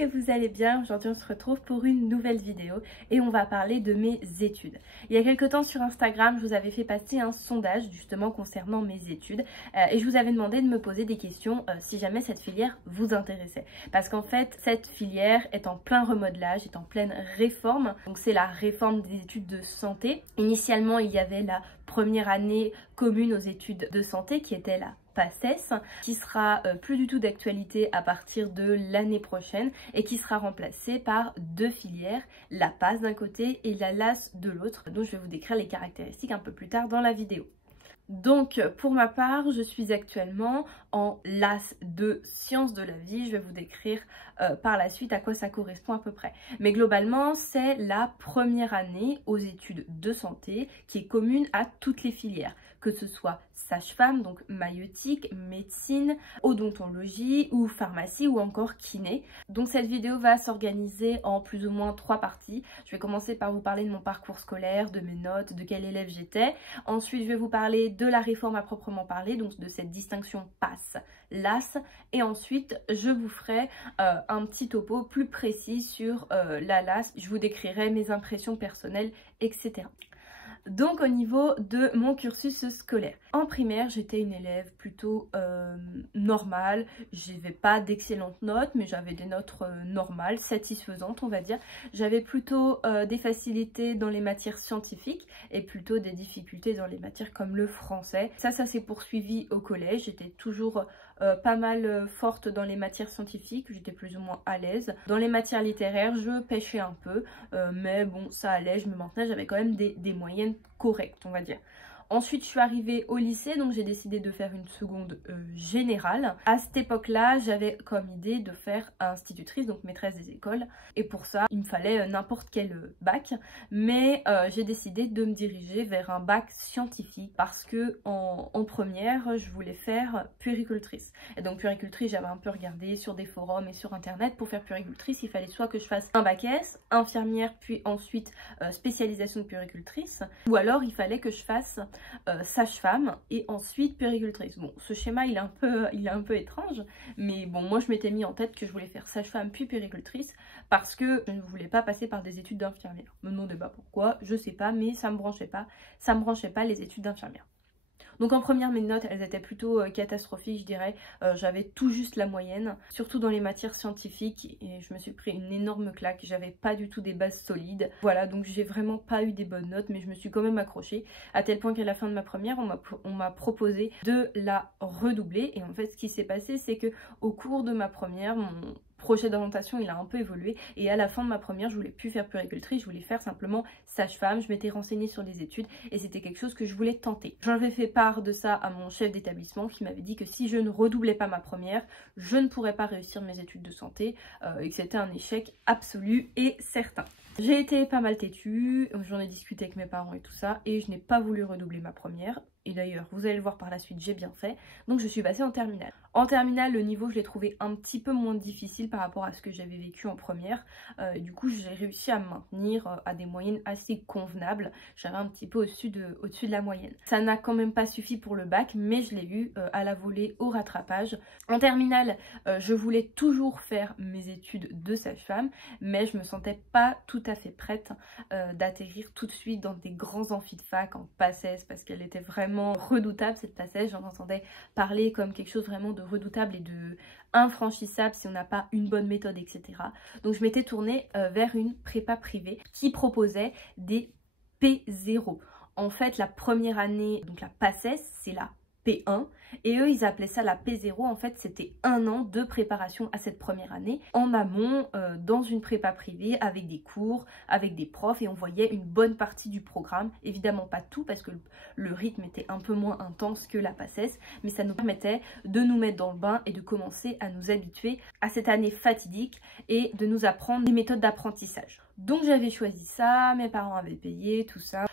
que vous allez bien. Aujourd'hui on se retrouve pour une nouvelle vidéo et on va parler de mes études. Il y a quelques temps sur Instagram je vous avais fait passer un sondage justement concernant mes études et je vous avais demandé de me poser des questions si jamais cette filière vous intéressait. Parce qu'en fait cette filière est en plein remodelage, est en pleine réforme. Donc c'est la réforme des études de santé. Initialement il y avait la première année commune aux études de santé qui était la PACES, qui sera plus du tout d'actualité à partir de l'année prochaine et qui sera remplacée par deux filières, la PAS d'un côté et la LAS de l'autre, dont je vais vous décrire les caractéristiques un peu plus tard dans la vidéo. Donc pour ma part, je suis actuellement en LAS de sciences de la vie. Je vais vous décrire par la suite à quoi ça correspond à peu près. Mais globalement, c'est la première année aux études de santé qui est commune à toutes les filières, que ce soit sage-femme, donc maïeutique, médecine, odontologie ou pharmacie ou encore kiné. Donc cette vidéo va s'organiser en plus ou moins 3 parties. Je vais commencer par vous parler de mon parcours scolaire, de mes notes, de quel élève j'étais. Ensuite je vais vous parler de la réforme à proprement parler, donc de cette distinction PAS, LAS. Et ensuite je vous ferai un petit topo plus précis sur la LAS. Je vous décrirai mes impressions personnelles, etc. Donc au niveau de mon cursus scolaire, en primaire j'étais une élève plutôt normale, j'avais pas d'excellentes notes mais j'avais des notes normales, satisfaisantes on va dire. J'avais plutôt des facilités dans les matières scientifiques et plutôt des difficultés dans les matières comme le français. Ça s'est poursuivi au collège, j'étais toujours pas mal forte dans les matières scientifiques, j'étais plus ou moins à l'aise. Dans les matières littéraires, je pêchais un peu, mais bon, ça allait, je me maintenais, j'avais quand même des moyennes correctes, on va dire. Ensuite, je suis arrivée au lycée, donc j'ai décidé de faire une seconde générale. À cette époque-là, j'avais comme idée de faire institutrice, donc maîtresse des écoles. Et pour ça, il me fallait n'importe quel bac. Mais j'ai décidé de me diriger vers un bac scientifique parce que en première, je voulais faire puéricultrice. Et donc puéricultrice, j'avais un peu regardé sur des forums et sur internet. Pour faire puéricultrice, il fallait soit que je fasse un bac S, infirmière, puis ensuite spécialisation de puéricultrice. Ou alors, il fallait que je fasse sage-femme et ensuite puéricultrice. Bon, ce schéma il est un peu étrange, mais bon, moi je m'étais mis en tête que je voulais faire sage-femme puis puéricultrice parce que je ne voulais pas passer par des études d'infirmière. Me demandez pas pourquoi, je sais pas, mais ça me branchait pas les études d'infirmière. Donc en première, mes notes, elles étaient plutôt catastrophiques, je dirais. J'avais tout juste la moyenne, surtout dans les matières scientifiques. Et je me suis pris une énorme claque. J'avais pas du tout des bases solides. Voilà, donc j'ai vraiment pas eu des bonnes notes, mais je me suis quand même accrochée. À tel point qu'à la fin de ma première, on m'a proposé de la redoubler. Et en fait, ce qui s'est passé, c'est que au cours de ma première, mon projet d'orientation il a un peu évolué et à la fin de ma première je voulais plus faire puéricultrice, je voulais faire simplement sage-femme. Je m'étais renseignée sur les études et c'était quelque chose que je voulais tenter. J'en avais fait part de ça à mon chef d'établissement qui m'avait dit que si je ne redoublais pas ma première, je ne pourrais pas réussir mes études de santé et que c'était un échec absolu et certain. J'ai été pas mal têtue, j'en ai discuté avec mes parents et tout ça et je n'ai pas voulu redoubler ma première. Et d'ailleurs, vous allez le voir par la suite, j'ai bien fait. Donc je suis passée en terminale. En terminale, le niveau, je l'ai trouvé un petit peu moins difficile par rapport à ce que j'avais vécu en première. Du coup, j'ai réussi à me maintenir à des moyennes assez convenables. J'avais un petit peu au-dessus de la moyenne. Ça n'a quand même pas suffi pour le bac, mais je l'ai eu à la volée au rattrapage. En terminale, je voulais toujours faire mes études de sage-femme, mais je me sentais pas tout à fait prête d'atterrir tout de suite dans des grands amphis de fac en PACES parce qu'elle était vraiment redoutable cette PACES. J'en entendais parler comme quelque chose vraiment de redoutable et de infranchissable si on n'a pas une bonne méthode, etc. Donc je m'étais tournée vers une prépa privée qui proposait des P0. En fait, la première année, donc la PACES, c'est la P1 et eux ils appelaient ça la P0. En fait c'était un an de préparation à cette première année en amont dans une prépa privée avec des cours, avec des profs et on voyait une bonne partie du programme, évidemment pas tout parce que le rythme était un peu moins intense que la PACES, mais ça nous permettait de nous mettre dans le bain et de commencer à nous habituer à cette année fatidique et de nous apprendre des méthodes d'apprentissage. Donc j'avais choisi ça, mes parents avaient payé tout ça.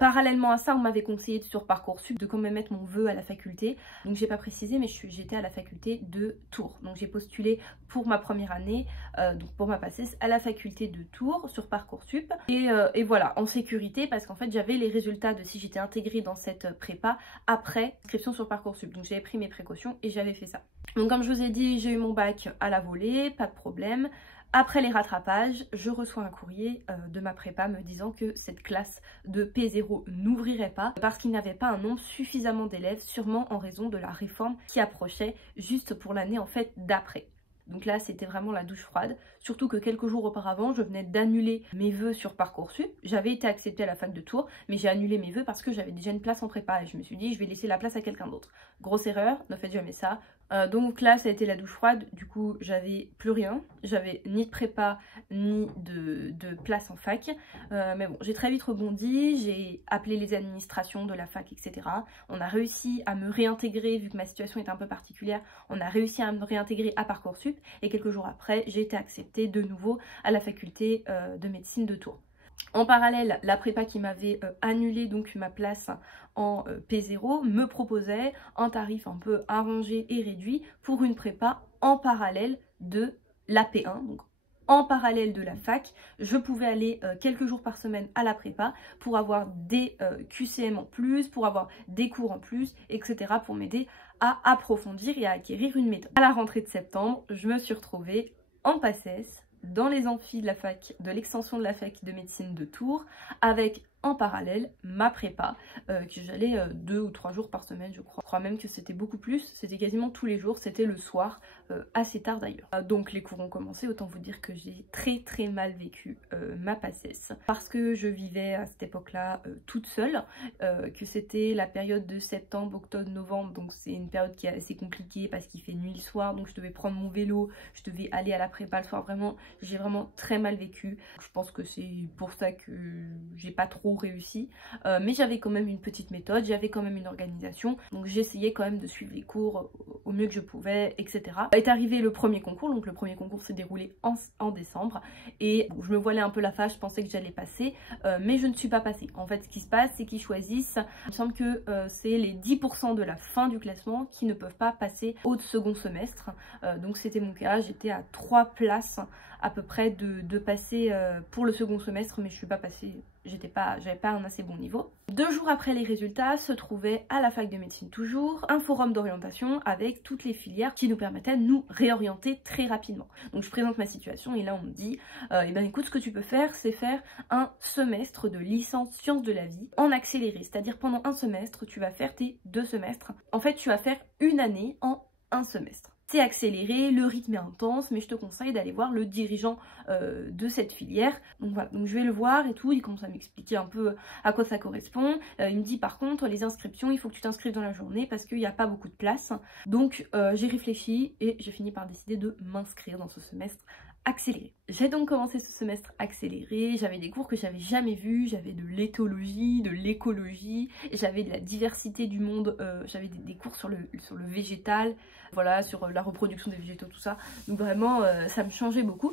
Parallèlement à ça, on m'avait conseillé sur Parcoursup de quand même mettre mon vœu à la faculté. Donc j'ai pas précisé, mais j'étais à la faculté de Tours. Donc j'ai postulé pour ma première année, donc pour ma PACES, à la faculté de Tours sur Parcoursup. Et voilà, en sécurité, parce qu'en fait j'avais les résultats de si j'étais intégrée dans cette prépa après inscription sur Parcoursup. Donc j'avais pris mes précautions et j'avais fait ça. Donc comme je vous ai dit, j'ai eu mon bac à la volée, pas de problème. Après les rattrapages, je reçois un courrier de ma prépa me disant que cette classe de P0 n'ouvrirait pas parce qu'il n'avait pas un nombre suffisamment d'élèves, sûrement en raison de la réforme qui approchait juste pour l'année en fait d'après. Donc là, c'était vraiment la douche froide, surtout que quelques jours auparavant, je venais d'annuler mes vœux sur Parcoursup. J'avais été acceptée à la fac de Tours, mais j'ai annulé mes vœux parce que j'avais déjà une place en prépa et je me suis dit, je vais laisser la place à quelqu'un d'autre. Grosse erreur, ne faites jamais ça. Donc là, ça a été la douche froide, du coup, j'avais plus rien. J'avais ni de prépa, ni de place en fac. Mais bon, j'ai très vite rebondi, j'ai appelé les administrations de la fac, etc. On a réussi à me réintégrer, vu que ma situation est un peu particulière, on a réussi à me réintégrer à Parcoursup. Et quelques jours après, j'ai été acceptée de nouveau à la faculté de médecine de Tours. En parallèle, la prépa qui m'avait annulé donc ma place en P0 me proposait un tarif un peu arrangé et réduit pour une prépa en parallèle de la P1. Donc en parallèle de la fac, je pouvais aller quelques jours par semaine à la prépa pour avoir des QCM en plus, pour avoir des cours en plus, etc. pour m'aider à approfondir et à acquérir une méthode. À la rentrée de septembre, je me suis retrouvée en PACES, dans les amphis de la fac, de l'extension de la fac de médecine de Tours, avec en parallèle ma prépa, que j'allais 2 ou 3 jours par semaine je crois. Je crois même que c'était beaucoup plus, c'était quasiment tous les jours, c'était le soir, assez tard d'ailleurs. Donc les cours ont commencé, autant vous dire que j'ai très mal vécu ma PACES, parce que je vivais à cette époque-là toute seule, que c'était la période de septembre, octobre, novembre, donc c'est une période qui est assez compliquée parce qu'il fait nuit le soir, donc je devais prendre mon vélo, je devais aller à la prépa le soir, vraiment, j'ai vraiment très mal vécu. Je pense que c'est pour ça que j'ai pas trop réussi, mais j'avais quand même une petite méthode, j'avais quand même une organisation, donc j'essayais quand même de suivre les cours au mieux que je pouvais, etc. Est arrivé le premier concours, donc le premier concours s'est déroulé en décembre, et je me voilais un peu la face, je pensais que j'allais passer, mais je ne suis pas passée. En fait, ce qui se passe, c'est qu'ils choisissent, il me semble que c'est les 10% de la fin du classement qui ne peuvent pas passer au second semestre, donc c'était mon cas, j'étais à 3 places à peu près de passer pour le second semestre, mais je suis pas passée, j'avais pas un assez bon niveau. 2 jours après les résultats se trouvait à la fac de médecine toujours un forum d'orientation avec toutes les filières qui nous permettaient de nous réorienter très rapidement. Donc je présente ma situation et là on me dit eh ben écoute, ce que tu peux faire, c'est faire un semestre de licence sciences de la vie en accéléré, c'est-à-dire pendant un semestre tu vas faire tes 2 semestres. En fait tu vas faire une année en un semestre. C'est accéléré, le rythme est intense, mais je te conseille d'aller voir le dirigeant de cette filière. Donc voilà, donc je vais le voir et tout, il commence à m'expliquer un peu à quoi ça correspond. Il me dit par contre, les inscriptions, il faut que tu t'inscrives dans la journée parce qu'il n'y a pas beaucoup de place. Donc j'ai réfléchi et j'ai fini par décider de m'inscrire dans ce semestre accéléré. J'ai donc commencé ce semestre accéléré, j'avais des cours que j'avais jamais vus, j'avais de l'éthologie, de l'écologie, j'avais de la diversité du monde, j'avais des cours sur le végétal, voilà, sur la reproduction des végétaux, tout ça. Donc vraiment, ça me changeait beaucoup.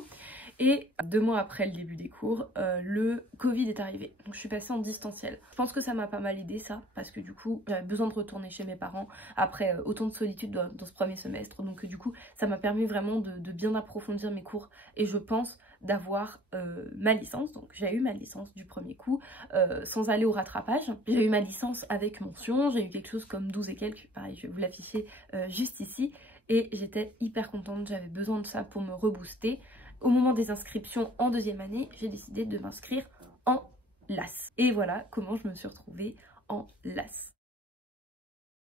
Et 2 mois après le début des cours, le Covid est arrivé. Donc je suis passée en distanciel. Je pense que ça m'a pas mal aidé ça, parce que du coup j'avais besoin de retourner chez mes parents après autant de solitude dans ce premier semestre. Donc du coup ça m'a permis vraiment de bien approfondir mes cours et je pense d'avoir ma licence. Donc j'ai eu ma licence du premier coup sans aller au rattrapage. J'ai eu ma licence avec mention, j'ai eu quelque chose comme 12 et quelques, pareil je vais vous l'afficher juste ici. Et j'étais hyper contente, j'avais besoin de ça pour me rebooster. Au moment des inscriptions en 2e année, j'ai décidé de m'inscrire en LAS. Et voilà comment je me suis retrouvée en LAS.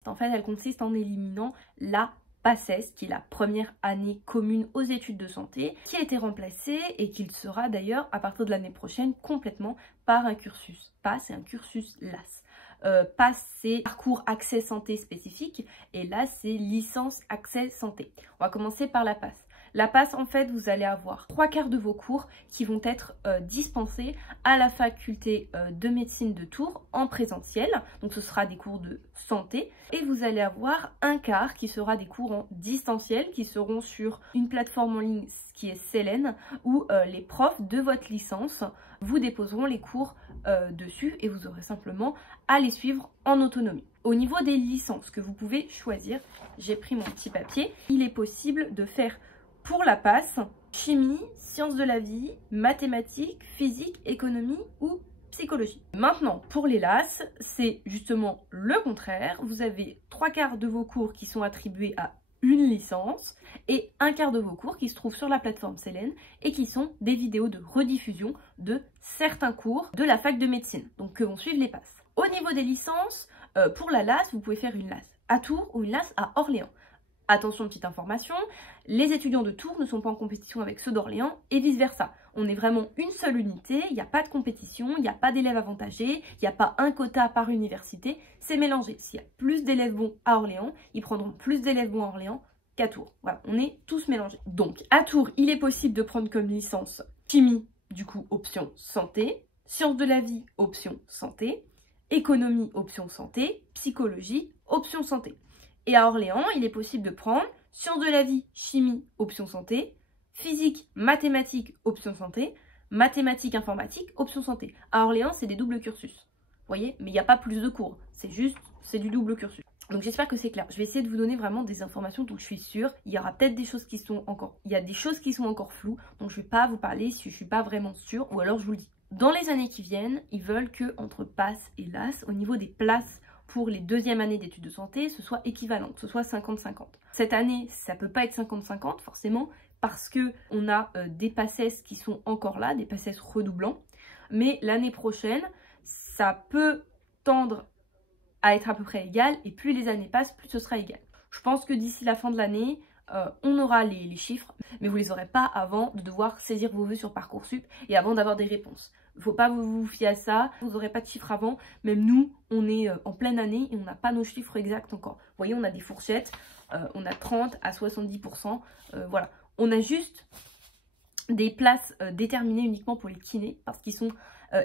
En fait, elle consiste en éliminant la PACES, qui est la première année commune aux études de santé, qui a été remplacée et qui sera d'ailleurs à partir de l'année prochaine complètement par un cursus PAS et un cursus LAS. PAS c'est parcours accès santé spécifique et là c'est licence accès santé. On va commencer par la PAS. La PAS, en fait, vous allez avoir 3/4 de vos cours qui vont être dispensés à la faculté de médecine de Tours en présentiel. Donc ce sera des cours de santé. Et vous allez avoir 1/4 qui sera des cours en distanciel qui seront sur une plateforme en ligne qui est Célène où les profs de votre licence vous déposeront les cours dessus et vous aurez simplement à les suivre en autonomie. Au niveau des licences que vous pouvez choisir, j'ai pris mon petit papier. Il est possible de faire pour la PAS, chimie, sciences de la vie, mathématiques, physique, économie ou psychologie. Maintenant, pour les LAS, c'est justement le contraire. Vous avez 3/4 de vos cours qui sont attribués à une licence et un quart de vos cours qui se trouvent sur la plateforme Célène et qui sont des vidéos de rediffusion de certains cours de la fac de médecine, donc que vont suivre les PASS. Au niveau des licences, pour la LAS, vous pouvez faire une LAS à Tours ou une LAS à Orléans. Attention, petite information, les étudiants de Tours ne sont pas en compétition avec ceux d'Orléans et vice versa. On est vraiment une seule unité, il n'y a pas de compétition, il n'y a pas d'élèves avantagés, il n'y a pas un quota par université, c'est mélangé. S'il y a plus d'élèves bons à Orléans, ils prendront plus d'élèves bons à Orléans qu'à Tours. Voilà, on est tous mélangés. Donc à Tours, il est possible de prendre comme licence chimie, du coup option santé, sciences de la vie, option santé, économie, option santé, psychologie, option santé. Et à Orléans, il est possible de prendre sciences de la vie, chimie, option santé, physique, mathématiques, option santé, mathématiques, informatique, option santé. À Orléans, c'est des doubles cursus. Vous voyez, mais il n'y a pas plus de cours. C'est juste, c'est du double cursus. Donc j'espère que c'est clair. Je vais essayer de vous donner vraiment des informations dont je suis sûre. Il y aura peut-être des choses qui sont encore... Il y a des choses qui sont encore floues. Donc je ne vais pas vous parler si je ne suis pas vraiment sûre. Ou alors je vous le dis. Dans les années qui viennent, ils veulent que entre PASS et LAS, au niveau des places pour les deuxièmes années d'études de santé, ce soit équivalent, que ce soit 50-50. Cette année, ça peut pas être 50-50 forcément, parce qu'on a des PACES qui sont encore là, des PACES redoublants, mais l'année prochaine, ça peut tendre à être à peu près égal, et plus les années passent, plus ce sera égal. Je pense que d'ici la fin de l'année, on aura les chiffres, mais vous les aurez pas avant de devoir saisir vos vœux sur Parcoursup et avant d'avoir des réponses. Il ne faut pas vous fier à ça, vous n'aurez pas de chiffres avant. Même nous, on est en pleine année et on n'a pas nos chiffres exacts encore. Vous voyez, on a des fourchettes, on a 30 à 70%, voilà. On a juste des places déterminées uniquement pour les kinés parce qu'ils sont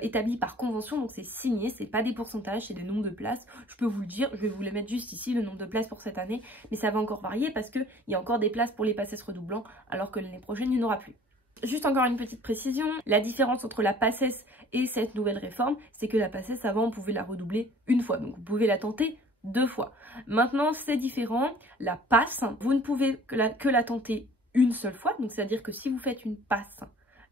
établis par convention, donc c'est signé, c'est pas des pourcentages, c'est des nombres de places. Je peux vous le dire, je vais vous les mettre juste ici, le nombre de places pour cette année, mais ça va encore varier parce qu'il y a encore des places pour les PACES redoublants alors que l'année prochaine, il n'y en aura plus. Juste encore une petite précision, la différence entre la PACES et cette nouvelle réforme, c'est que la PACES avant on pouvait la redoubler une fois, donc vous pouvez la tenter 2 fois. Maintenant c'est différent, la PASS, vous ne pouvez que la tenter une seule fois, donc c'est-à-dire que si vous faites une PASS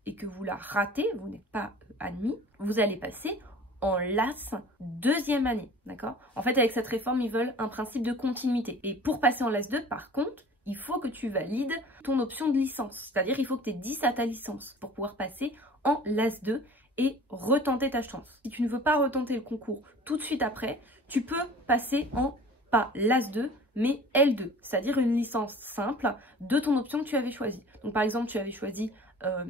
et que vous la ratez, vous n'êtes pas admis, vous allez passer en LAS deuxième année, d'accord? En fait avec cette réforme ils veulent un principe de continuité, et pour passer en LAS 2 par contre, il faut que tu valides ton option de licence. C'est-à-dire qu'il faut que tu aies 10 à ta licence pour pouvoir passer en LAS 2 et retenter ta chance. Si tu ne veux pas retenter le concours tout de suite après, tu peux passer en, pas LAS 2, mais L2. C'est-à-dire une licence simple de ton option que tu avais choisie. Donc par exemple, tu avais choisi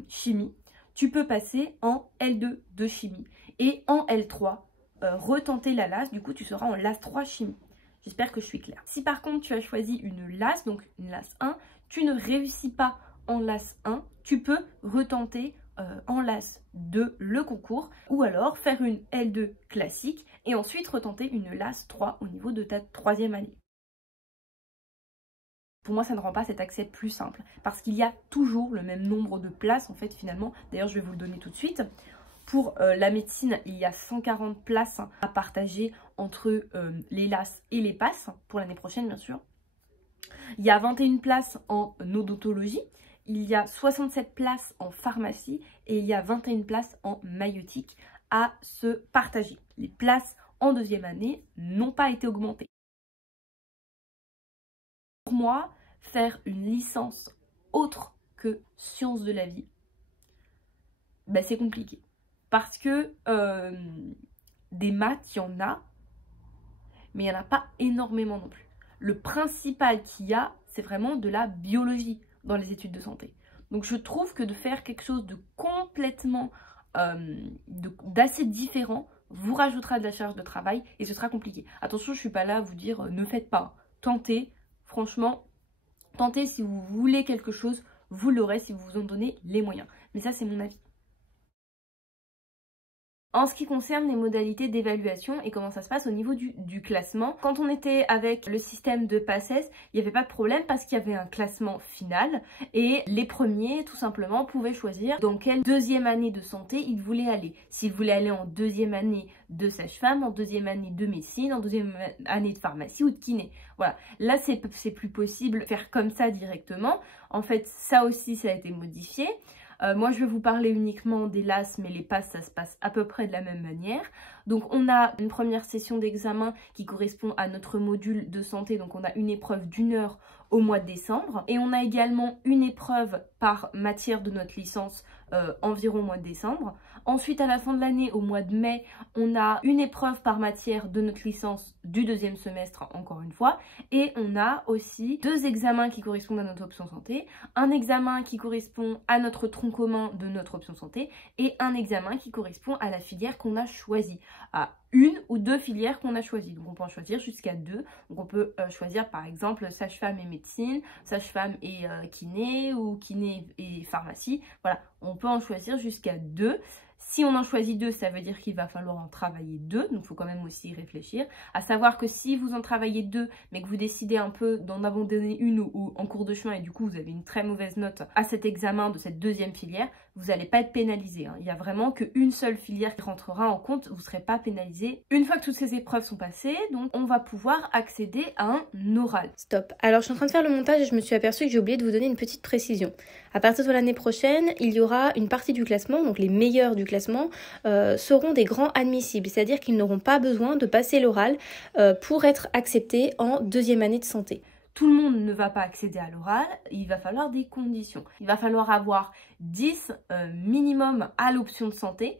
chimie. Tu peux passer en L2 de chimie. Et en L3, retenter la LAS. Du coup, tu seras en LAS 3 chimie. J'espère que je suis claire. Si par contre tu as choisi une LAS, donc une LAS 1, tu ne réussis pas en LAS 1, tu peux retenter en LAS 2 le concours ou alors faire une L2 classique et ensuite retenter une LAS 3 au niveau de ta 3e année. Pour moi, ça ne rend pas cet accès plus simple parce qu'il y a toujours le même nombre de places en fait finalement. D'ailleurs, je vais vous le donner tout de suite. Pour la médecine, il y a 140 places à partager entre les LAS et les PASS, pour l'année prochaine bien sûr. Il y a 21 places en odontologie, il y a 67 places en pharmacie et il y a 21 places en maïeutique à se partager. Les places en deuxième année n'ont pas été augmentées. Pour moi, faire une licence autre que sciences de la vie, ben c'est compliqué. Parce que des maths, il y en a, mais il n'y en a pas énormément non plus. Le principal qu'il y a, c'est vraiment de la biologie dans les études de santé. Donc je trouve que de faire quelque chose de complètement, d'assez différent, vous rajoutera de la charge de travail et ce sera compliqué. Attention, je ne suis pas là à vous dire ne faites pas. Tentez, franchement, tentez si vous voulez quelque chose, vous l'aurez si vous vous en donnez les moyens. Mais ça, c'est mon avis. En ce qui concerne les modalités d'évaluation et comment ça se passe au niveau du classement, quand on était avec le système de PACES, il n'y avait pas de problème parce qu'il y avait un classement final et les premiers, tout simplement, pouvaient choisir dans quelle deuxième année de santé ils voulaient aller. S'ils voulaient aller en deuxième année de sage-femme, en deuxième année de médecine, en deuxième année de pharmacie ou de kiné. Voilà, là c'est plus possible de faire comme ça directement. En fait, ça aussi, ça a été modifié. Moi je vais vous parler uniquement des LAS, mais les PASS ça se passe à peu près de la même manière. Donc on a une première session d'examen qui correspond à notre module de santé, donc on a une épreuve d'1 heure au mois de décembre. Et on a également une épreuve par matière de notre licence environ au mois de décembre. Ensuite, à la fin de l'année, au mois de mai, on a une épreuve par matière de notre licence du 2e semestre, encore une fois. Et on a aussi 2 examens qui correspondent à notre option santé, un examen qui correspond à notre tronc commun de notre option santé et un examen qui correspond à la filière qu'on a choisie, à une ou 2 filières qu'on a choisies. Donc on peut en choisir jusqu'à 2. Donc on peut choisir par exemple sage-femme et médecine, sage-femme et kiné, ou kiné et pharmacie. Voilà, on peut en choisir jusqu'à 2. Si on en choisit 2, ça veut dire qu'il va falloir en travailler 2, donc il faut quand même aussi y réfléchir. À savoir que si vous en travaillez 2, mais que vous décidez un peu d'en abandonner une ou en cours de chemin, et du coup vous avez une très mauvaise note à cet examen de cette 2e filière, vous n'allez pas être pénalisé. Il n'y a vraiment qu'une seule filière qui rentrera en compte, vous ne serez pas pénalisé. Une fois que toutes ces épreuves sont passées, donc on va pouvoir accéder à un oral. Stop. Alors je suis en train de faire le montage et je me suis aperçue que j'ai oublié de vous donner une petite précision. À partir de l'année prochaine, il y aura une partie du classement, donc les meilleurs du classement seront des grands admissibles, c'est-à-dire qu'ils n'auront pas besoin de passer l'oral pour être acceptés en 2e année de santé. Tout le monde ne va pas accéder à l'oral, il va falloir des conditions. Il va falloir avoir 10 minimum à l'option de santé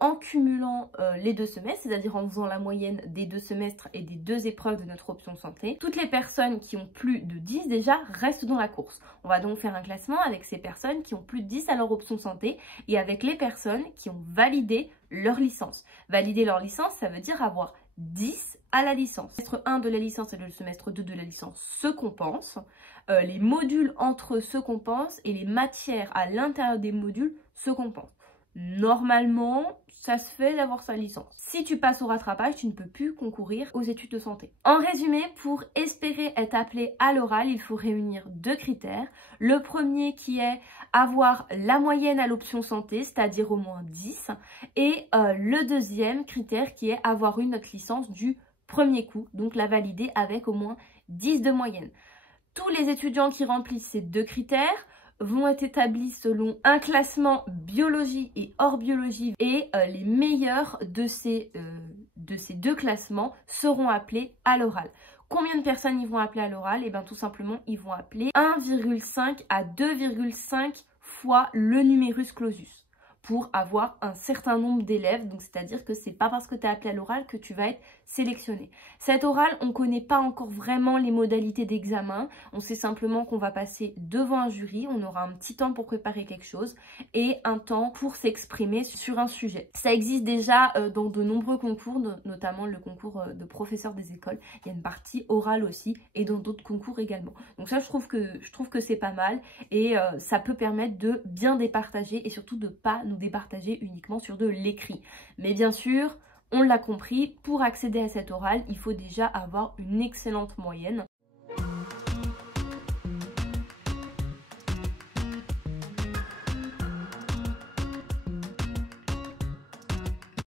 en cumulant les 2 semestres, c'est-à-dire en faisant la moyenne des 2 semestres et des 2 épreuves de notre option de santé. Toutes les personnes qui ont plus de 10 déjà restent dans la course. On va donc faire un classement avec ces personnes qui ont plus de 10 à leur option de santé et avec les personnes qui ont validé leur licence. Valider leur licence, ça veut dire avoir 10 à la licence. Le semestre 1 de la licence et le semestre 2 de la licence se compensent. Les modules entre eux se compensent et les matières à l'intérieur des modules se compensent. Normalement, ça se fait d'avoir sa licence. Si tu passes au rattrapage, tu ne peux plus concourir aux études de santé. En résumé, pour espérer être appelé à l'oral, il faut réunir 2 critères. Le premier qui est avoir la moyenne à l'option santé, c'est-à-dire au moins 10. Et le deuxième critère qui est avoir eu notre licence du premier coup, donc la valider avec au moins 10 de moyenne. Tous les étudiants qui remplissent ces 2 critères vont être établis selon un classement biologie et hors biologie et les meilleurs de ces 2 classements seront appelés à l'oral. Combien de personnes ils vont appeler à l'oral? Et bien tout simplement, ils vont appeler 1,5 à 2,5 fois le numerus clausus pour avoir un certain nombre d'élèves. Donc c'est-à-dire que c'est pas parce que tu es appelé à l'oral que tu vas être sélectionné. Cet oral, on ne connaît pas encore vraiment les modalités d'examen. On sait simplement qu'on va passer devant un jury, on aura un petit temps pour préparer quelque chose et un temps pour s'exprimer sur un sujet. Ça existe déjà dans de nombreux concours, notamment le concours de professeurs des écoles. Il y a une partie orale aussi et dans d'autres concours également. Donc ça, je trouve que c'est pas mal et ça peut permettre de bien départager et surtout de pas nous départager uniquement sur de l'écrit. Mais bien sûr, on l'a compris, pour accéder à cet oral, il faut déjà avoir une excellente moyenne.